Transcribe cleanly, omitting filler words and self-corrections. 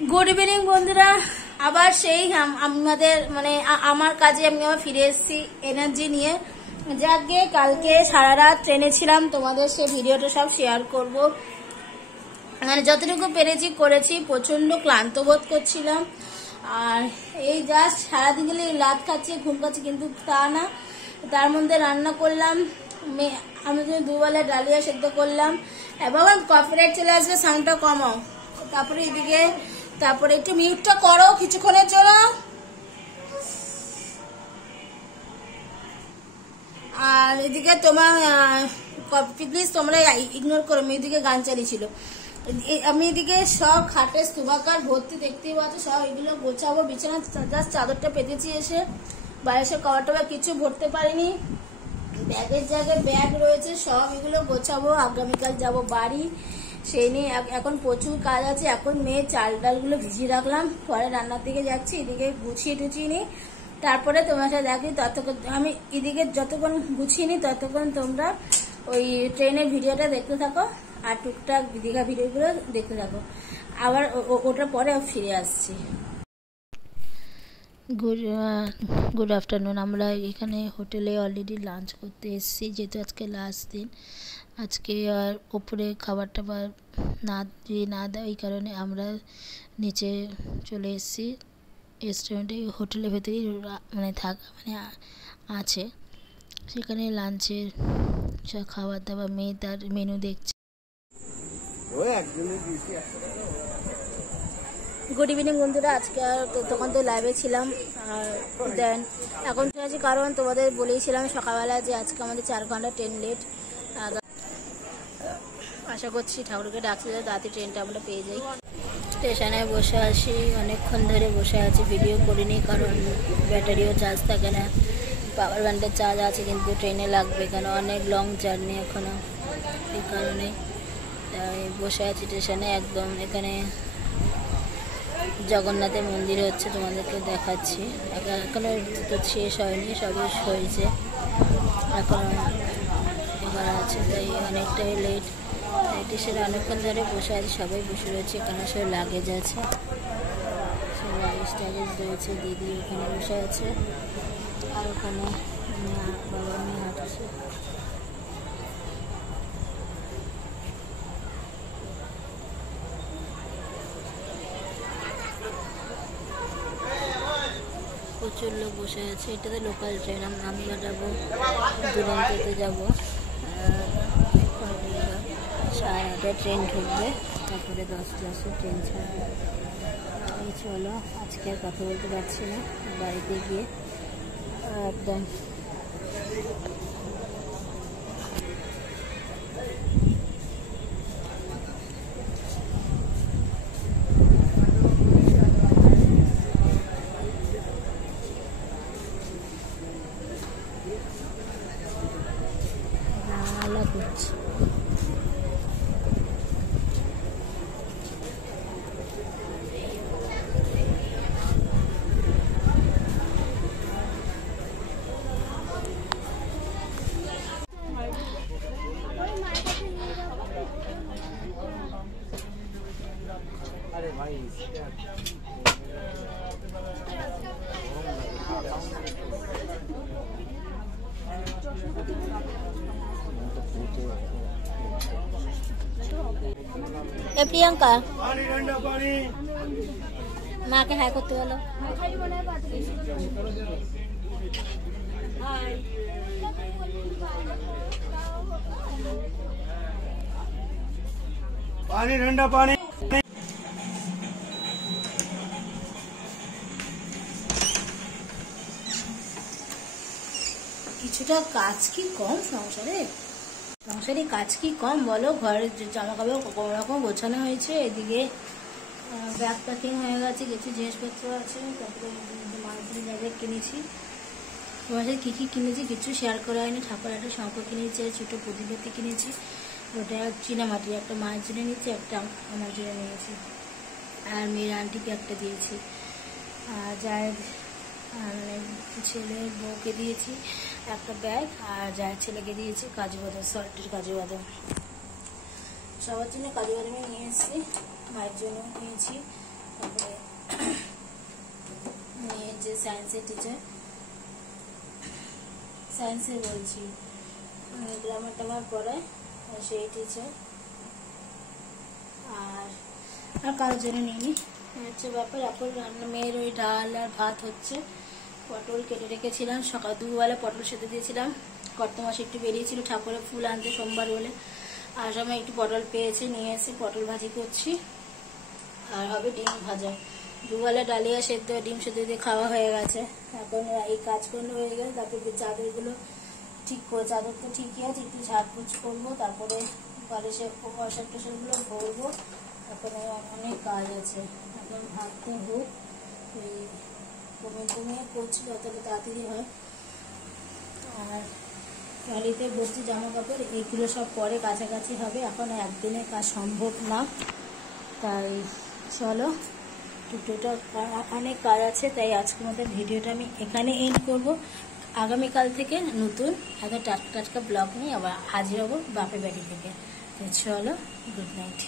Good evening বন্ধুরা, আবার সেই আমাদের মানে আমার কাজে আমি আবার ফিরে এসেছি এনার্জি নিয়ে। যাকে কালকে সারা রাত ট্রেনে ছিলাম, তোমাদের সেই ভিডিওটা সব শেয়ার করব। মানে যতটুকু পেরেছি করেছি, প্রচন্ড ক্লান্ত বোধ করছিলাম। আর এই জাস্ট সারাদিন গেলে রাত খাচ্ছি, ঘুম পাচ্ছি, কিন্তু তা না। তার মধ্যে রান্না করলাম, আমি দুবেলা ডালিয়া সেদ্ধ করলাম। এবং কপিরাইট চলে আসবে, সাউন্ডটা কমাও। তারপরে এদিকে একটু মিউটটা করো কিছুক্ষণের জন্য। আর এদিকে তোমার প্লিজ তোমরা ইগনোর করো, এদিকে গান চালিয়েছিল। আমি এদিকে সব খাটে স্তূপাকার ভর্তি দেখতেই পাচ্ছ, সব এগুলো গোছাবো। বিছানা জাস্ট চাদরটা পেতেছি, এসে বাইরে সব কভার টভার কিছু ভরতে পারিনি। ব্যাগের জায়গায় ব্যাগ রয়েছে, সব এগুলো গোছাবো। আগামীকাল যাব বাড়ি, সেই নিয়ে এখন প্রচুর কাজ আছে। এখন মেয়ে চাল ডালগুলো ভিজিয়ে রাখলাম, পরে রান্নার দিকে যাচ্ছি। এদিকে গুছিয়ে টুছিয়ে নিই, তারপরে তোমার সাথে দেখি। ততক্ষণ আমি এদিকে যতক্ষণ গুছিয়ে নিই, ততক্ষণ তোমরা ওই ট্রেনের ভিডিওটা দেখতে থাকো, আর টুকটাক দীঘা ভিডিওগুলো দেখতে থাকো। আবার ওটার পরে ফিরে আসছি। Good afternoon. আমরা এখানে হোটেলে অলরেডি লাঞ্চ করতে এসেছি, যেহেতু আজকে লাস্ট দিন। আজকে আর ওপরে খাবার টাবার না দেয়, এই কারণে আমরা নিচে চলে এসেছি রেস্টুরেন্টে। হোটেলের ভেতরেই মানে আছে, সেখানে লাঞ্চের সব খাবার দাবার। মেয়ে তার মেনু দেখছে। গুড ইভিনিং বন্ধুরা, আজকে আর তখন তো লাইভে ছিলাম। আর দেন এখন শুনেছি, কারণ তোমাদের বলেইছিলাম সকালবেলা যে আজকে আমাদের 4 ঘন্টা ট্রেন লেট। আশা করছি ঠাকুরকে ডাকছে যে তাড়াতাড়ি ট্রেনটা আমরা পেয়ে যাই। স্টেশনে বসে আছি, অনেকক্ষণ ধরে বসে আছি, ভিডিও করিনি কারণ ব্যাটারিও চার্জ থাকে না। পাওয়ার ব্যাংকের চার্জ আছে, কিন্তু ট্রেনে লাগবে, কারণ অনেক লং জার্নি এখনো, এই কারণে বসে আছি স্টেশনে। একদম এখানে জগন্নাথের মন্দির হচ্ছে, তোমাদেরকে দেখাচ্ছি। এখনো শেষ হয়নি, সবই হয়েছে, এখনো এবার আছে, তাই অনেকটাই লেট। স্টেশনে অনেকক্ষণ ধরে বসে আছে, সবাই বসে রয়েছে। এখানে সব লাগেজ আছে, সব লাগেজ টাগেজ রয়েছে। দিদি ওখানে বসে আছে, আর ওখানে বাবা মেয়ে হাঁটছে। প্রচুর লোক বসে আছে। এটাতে লোকাল ট্রেন, আমরা যাবো দুরন্ততে যাবো। 8:30 ট্রেন ঢুকবে, তারপরে 10:10 ট্রেন ছাড়বে। এই চলো, আজকে আর কথা বলতে পারছি না, বাড়িতে গিয়ে একদম করছি। প্রিয়াঙ্কা মাকে হাই করতে বলো। पानी ठंडा पानी। কিছুটা কাজ কি কম সংসারে কাজ কি কম বলো? ঘরের জামা কাপড় কোনো রকম গোছানো হয়েছে, এদিকে ব্যাগ প্যাকিং হয়ে গেছে, কিছু জিনিসপত্র আছে। তারপরে মার্কেটে যা যা কিনেছি, তোমার সাথে কী কী কিনেছি কিছু শেয়ার করা হয়নি। ঠাকুর একটা শঙ্খ কিনেছি, ছোটো প্রদীপতি কিনেছি, ওটা চীনামাটির একটা মায়ের জন্য নিয়েছি, একটা আমার জন্য নিয়েছি। আর মেয়ের আন্টিকে একটা দিয়েছি, আর যার মানে ছেলে বউকে দিয়েছি একটা ব্যাগ, আর যার ছেলেকে দিয়েছি কাজু বাদাম, সল্টের কাজু বাদাম। সবার জন্য কাজু বাদামে নিয়ে এসেছি, মায়ের জন্য নিয়েছি। মেয়ে যে সায়েন্সের টিচার, সায়েন্সে বলছি, গ্রামার টামার পড়ায়, সেই টিচার। আর কারোর জন্য নিইনি, হচ্ছে ব্যাপার। এখন রান্না, মেয়ের ওই ডাল আর ভাত হচ্ছে। পটল কেটে রেখেছিলাম, সকাল দুবেলা পটল সেদ্ধ দিয়েছিলাম। কর্তমাসে একটু বেরিয়েছিল ঠাকুরের ফুল আনতে সোমবার বলে, আর সময় একটু পটল পেয়েছে, নিয়ে এসে পটল ভাজি করছি। আর হবে ডিম ভাজা। দুবেলা ডালিয়া সেদ্ধ, ডিম সেদ্ধ দিয়ে খাওয়া হয়ে গেছে। এখন এই কাজ করলে হয়ে গেছে। তারপরে চাদরগুলো ঠিক করে, চাদর তো ঠিকই আছে, একটু ঝাড়পুছ করবো, তারপরে বালিশের ওয়াশার টোশারগুলো ভরবো। তারপরে অনেক কাজ আছে। এখন ভাবতে হোক, কমিয়ে কমিয়ে করছি যতটা তাড়াতাড়ি হয়। আর ট্রলিতে ভর্তি জামা কাপড়, এইগুলো সব পরে কাছাকাছি হবে, এখন একদিনে কাজ সম্ভব না। তাই চলো, দুটোটা অনেক কাজ আছে। তাই আজকের মতো ভিডিওটা আমি এখানে এন্ড করবো। আগামীকাল থেকে নতুন একদম টাটকা টাটকা ব্লগ নিয়ে আবার হাজির হবো বাপের বাড়ি থেকে। চলো, গুড নাইট।